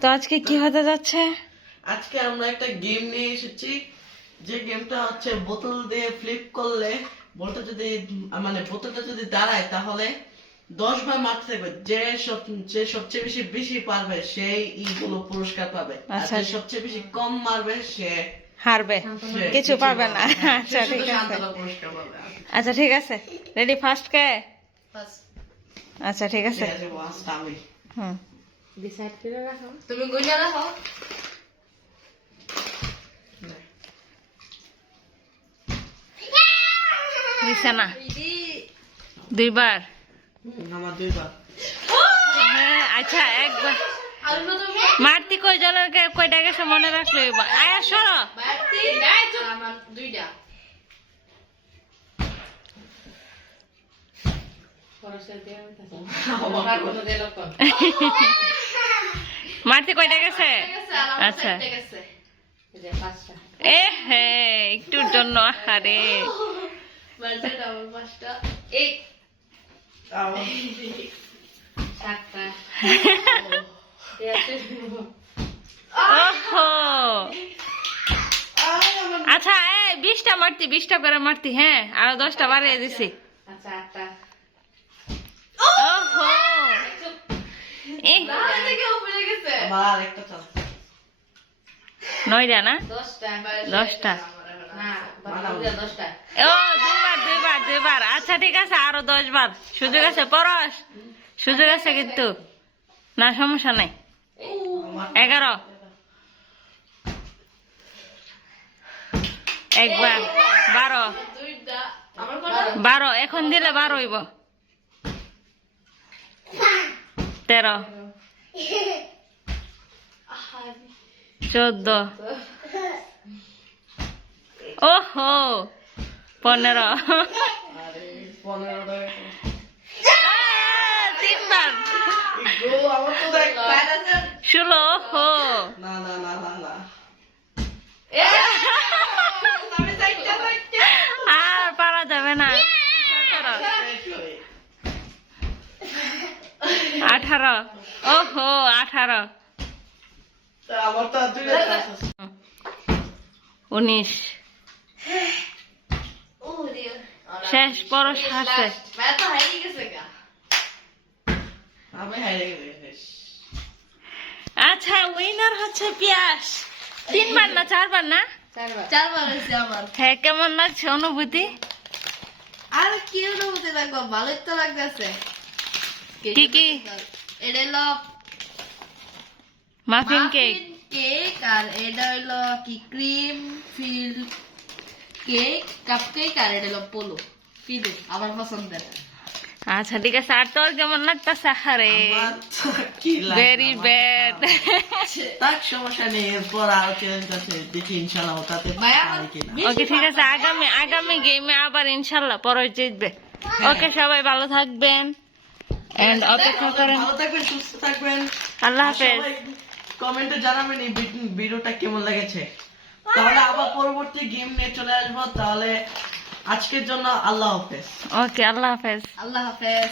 তো আজকে কি হতে যাচ্ছে? আজকে আমরা একটা গেম নিয়ে এসেছি। যে গেমটা হচ্ছে বোতল দিয়ে ফ্লিপ করলে বলটা যদি মানে বোতলটা যদি দাঁড়ায় তাহলে দশ বার মারতে থাকবে। যে সব যে সবচেয়ে বেশি বেশি পারবে সেই ইগুলো পুরস্কার পাবে। আর আচ্ছা। যে সবচেয়ে বেশি কম মারবে সে হারবে। কিছু পারবে না। আচ্ছা ঠিক আছে। পাবে। আচ্ছা ঠিক আছে। রেডি ফার্স্ট কে? আচ্ছা ঠিক আছে। ঠিক তুমি গুইনা রাখো। দিছে দুইবার। আমার দুইবার। হ্যাঁ আচ্ছা একবার। মারতি কই জনের কে- কয়টা গেছে মনে রাখলে আয়া সরো। দুইটা। মারতি কয়টা গেছে আচ্ছা এ হে একটুর জন্য আরে আচ্ছা এ বিশটা মারতি বিশটা করে মারতি হ্যাঁ? আরও দশটা বাড়িয়ে দিছি। আচ্ছা আটটা ওহো এ উপরে গেছে আমার আরেকটা চান্স নয়টা না? দশটা দশটা। ও দুইবার দুইবার দুইবার আচ্ছা ঠিক আছে আরও দশ বার সুযোগ আছে পরশ। সুযোগ আছে কিন্তু। না সমস্যা নাই। এগারো। একবার বারো। বারো এখন দিলে বারো হইব। তেরো। চোদ্দ। ওহো পনেরো। তিনবার। ষোলো ওহো। না না না না না আর পারা যাবে না সতেরো আঠারো। ওহো আঠারো। উনিশ। শেষ আচ্ছা উইনার হচ্ছে পিয়াস। তিনবার না চারবার না? চারবার। চারবার হয়েছে হ্যাঁ কেমন লাগছে অনুভূতি? আর কি অনুভূতি লাগবে? ভালোই তো লাগতেছে। কি কি? এটা হলো মাফিন কেক কেক আর এটা হলো কি cream fill cake cupcake আর এটা হলো পোলো আমার পছন্দের। আচ্ছা ঠিক আছে আর তোর কেমন লাগতেছে? ভেরি ব্যাড তার সমস্যা নেই এরপর আরও চ্যালেঞ্জ আছে দেখি ইনশাল্লাহ ওটাতে ওকে ঠিক আছে আগামী আগামী গেমে আবার ইনশাল্লাহ পরে জিতবে। ওকে সবাই ভালো থাকবেন। এন্ড অপেক্ষা করেন। ভালো থাকবেন সুস্থ থাকবেন। আল্লাহ হাফেজ। কমেন্টে জানাবেন এই ভিড- ভিডিওটা কেমন লেগেছে। তাহলে আবার পরবর্তী গেম নিয়ে চলে আসব। তাহলে আজকের জন্য আল্লাহ হাফেজ। ওকে আল্লাহ হাফেজ। আল্লাহ হাফেজ।